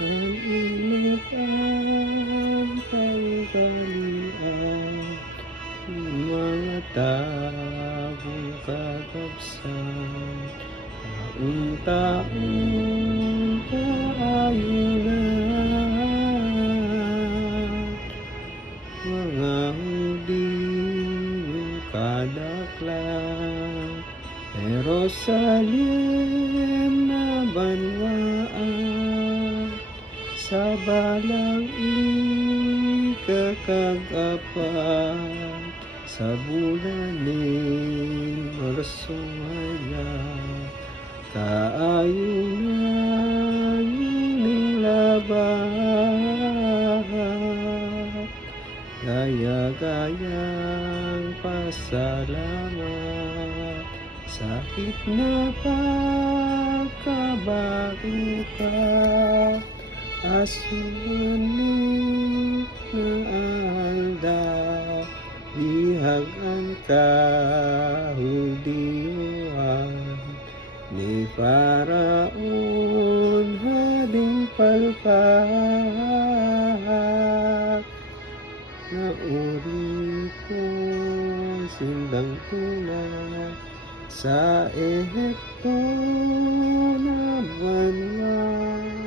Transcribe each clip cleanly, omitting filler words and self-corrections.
Ang init ang tanghalian, mga taong kakabsat, taong-taong kaayunan, mga huding kadaklan, Jerusalem na banwaan, sa balang ikakagapan, sa bulan ni Marsumaya, kaayunan ng laban, gaya-gayang pasalamat, sakit na pagkabaruka, asunin na aldaw, bihagan kahudiyuhan, ni Faraon hading palpak, na uri ko sindang tunay, sa Ehipto na banwaan.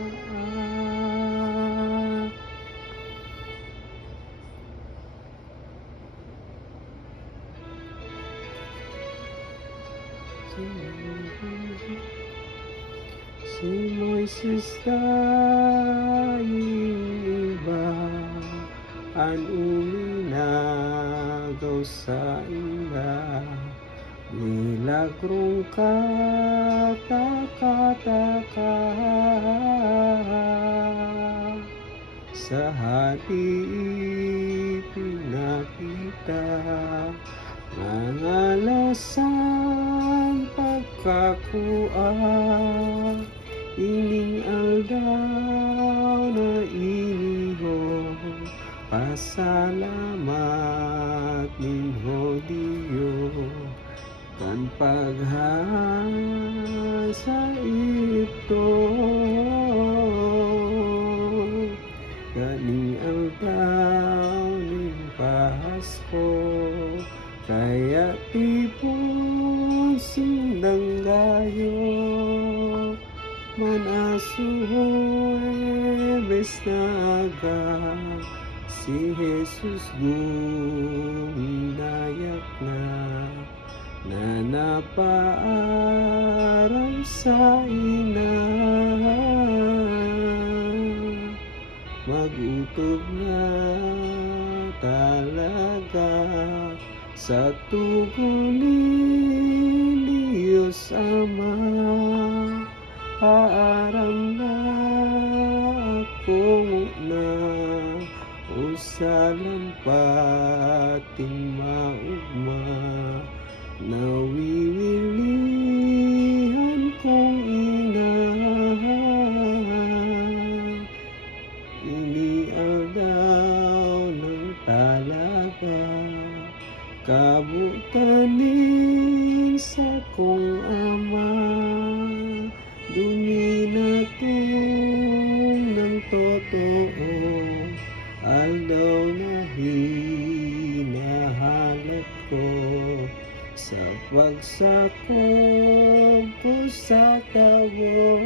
Si Moises iba, ang uminagaw sa inda, milagrong kataka-taka, sa hati pinakita, ngalasan pagkakuan, ining aldaw na iniho, pasalamat ninyo Diyo, kan paghan sa ito, gani aldaw ning Pasko, kaya tipon sindang gayo, manasuhoy besnaga, si Jesus guminayak na napaaram sa ina, magutob na talaga, sa tugon ni Diyos Ama, paaram na ako na, usalampating maugma, nawiwilihan kong ina, inialdaw ng talaga, kabutanin sa kong Ama, duminatong ng totoo, aldaw na hinahanap ko, sa pagsakop ko sa tabo,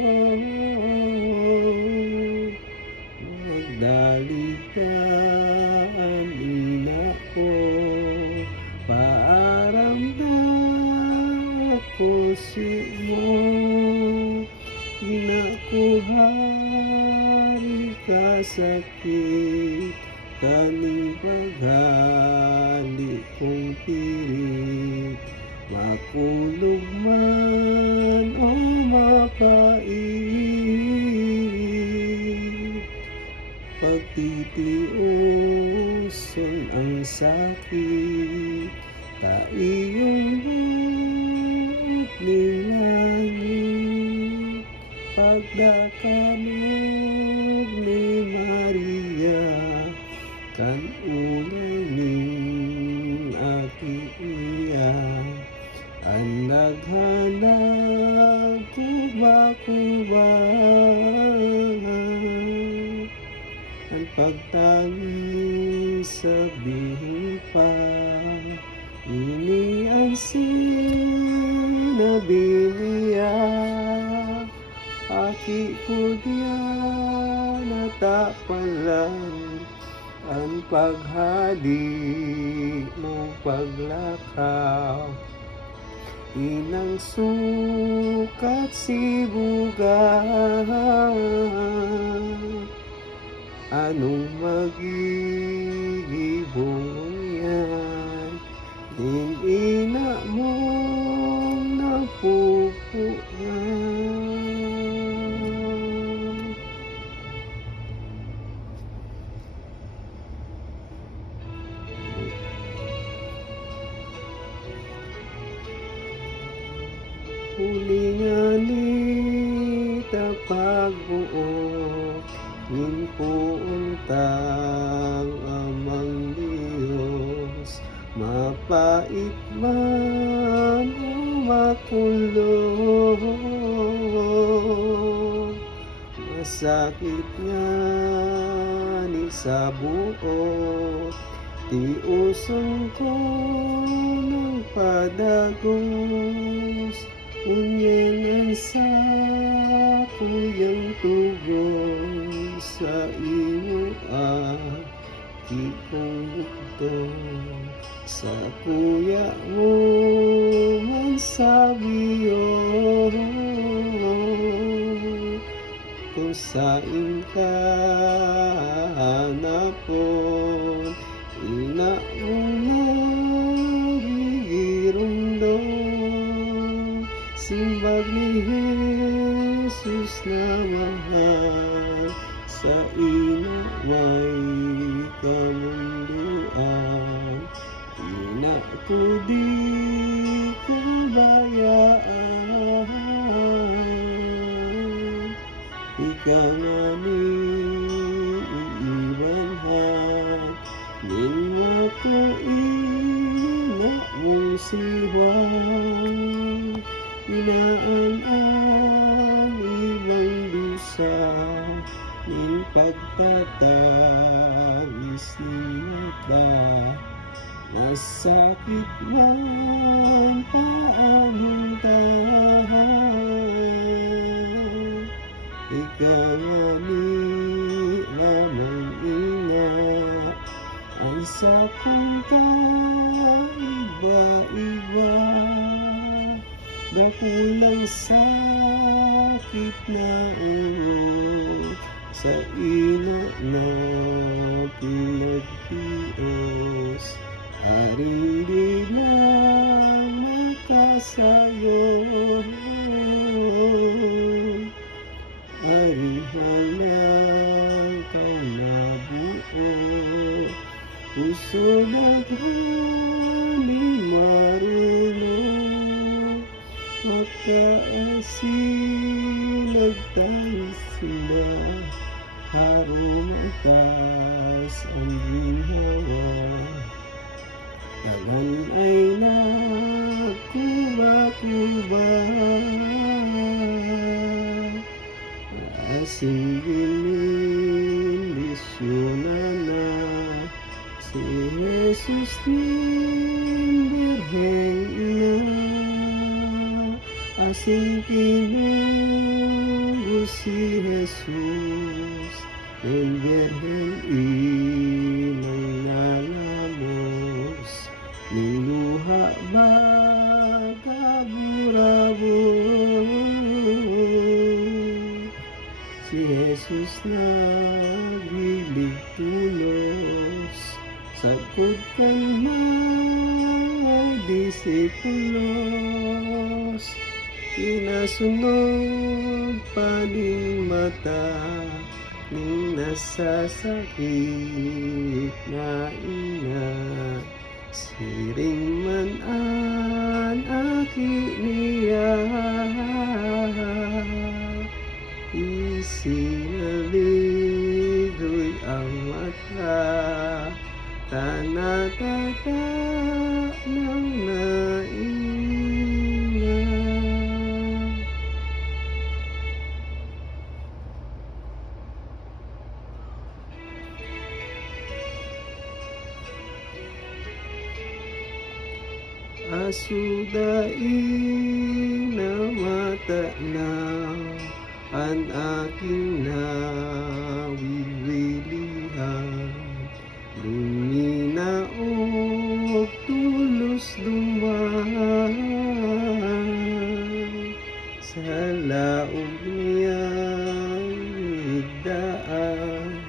magdalitan ina ko, paaram na ako si mo, inakuhari ka sakit, kaning paghali kong pilit, makulog man o mapait, pagtitiuson ang sakit, kaiyong buot nilangit, pagdakanog ni Maria, kan unay ning aki iya, ang naghanag kuba-kuba, pagtangi sabihin pa, ini ang sinabi niya, aki ko diyan natapalan ang paghali mo paglakaw. Inang sukat sibugan, anong magigibong yan? Ina mong napupuan. Huling alita pagbuo, nimpuuntang amang Diyos, mapait man o makulong, masakit nga ni sa buot, tiuson ko ng padagos, unyan sa kuyang tugon sa iyo kikong sa kuya mo man sabiyo, kung saan ka hanapon, ina mo nagigirundong, simbag ni Jesus na mahal, sa ina may kamunduan, ina ko di kabayaan, ikaw nga ni iibanhan, ninwa ko ina mong siwang, inaan ang ibang dusa, nin pagtatawis ni mata, masakit man paanong tahan, ikaw nga ni lamang ina, ang sakong kaiba-iba, dakulang sakit na ulo, sa ina na pinagtios, aring di na makasayo, arihan na ka nabuo, puso naghani marunong, magkaasinag tayo sila, harong atas ang ginhawa, tagan ay nagkuba-kuba, asing binindisyonan na si Jesus ning Birheng Ina, asing pinunggo si Jesus ning Birheng Inang nalamos, niluha ba kaburabon, si Jesus naghilig tulos, sagpod kang mga disipulos, inasunod pa ning mata, ning nasasakit na ina, siring man an aki niya, isinaligoy ang mata, tanatata ng naina. Nasudain na mata na ang aking nawiwilihan. Luminaog tulos duman sa laog niyang igdaan.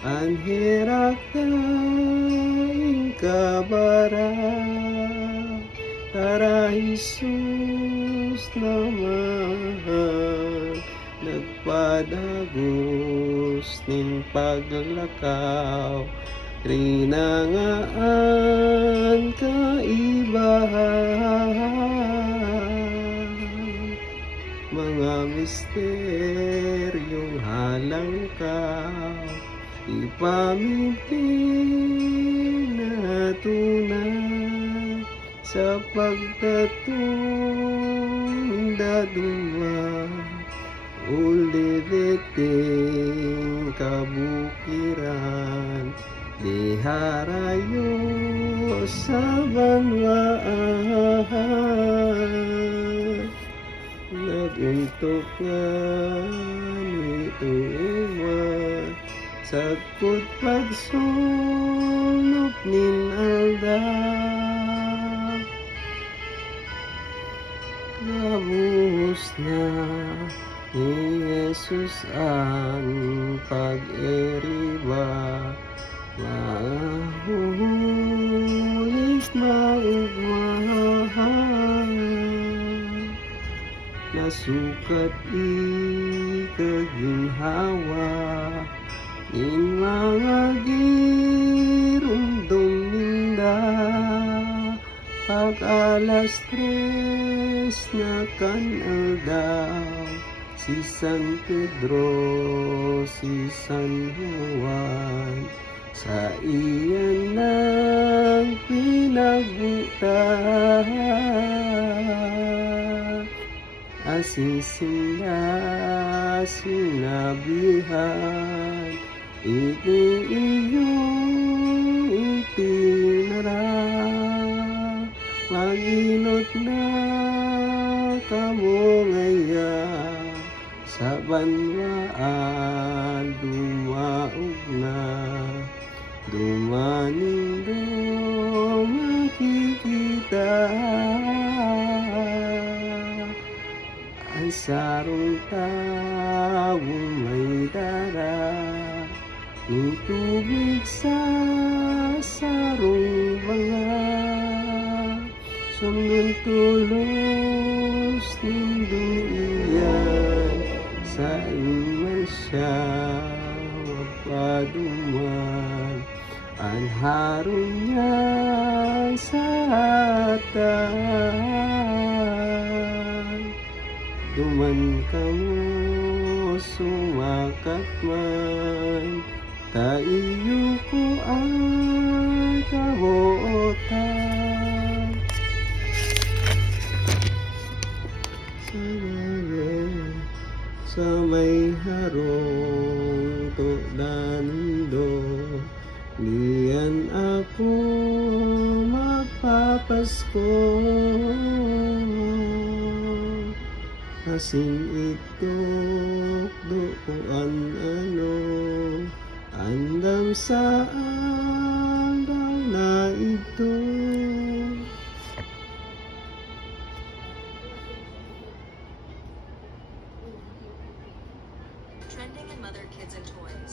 Ang hirap kaing kabara, tara Jesus naman, nagpadagos ning paglakaw. Rinangaan kaibahan, mga misteryong halangkaw, ipamimpin na tunay sa pagtatong daduma. Ulitin kabukiran, diharayo sa banwaan. Naguntok nga nituman, sagpod pagsunop nin aldaw. Nabuhos na ni Jesus ang pag-eriba, mahuhulit maugmahan. Nasukat ikaginhawa ning mga girundong ninda. Pag alas 3 na kanaldaw, si San Pedro, si San Juan, sa iyan nang pinagbutan. Asing sila sinabihan, iti iyong itinara. Maginot na kamo ngayon, sa banwaan dumaog na. Dumanindo makikita ang sarong taong may dara, ng tubig sa sarong banga. Sanggang tulos nindo iyan, sa iman siya wapaduman. Ang harong niya sa atan, duman kamo sumakat man, taiyo ko ang kabuotan. Sa may harong tudando, diyan ako magpapasko. Kasing itok doon ano, andam sa araw na ito. Trending in mother, kids, and toys.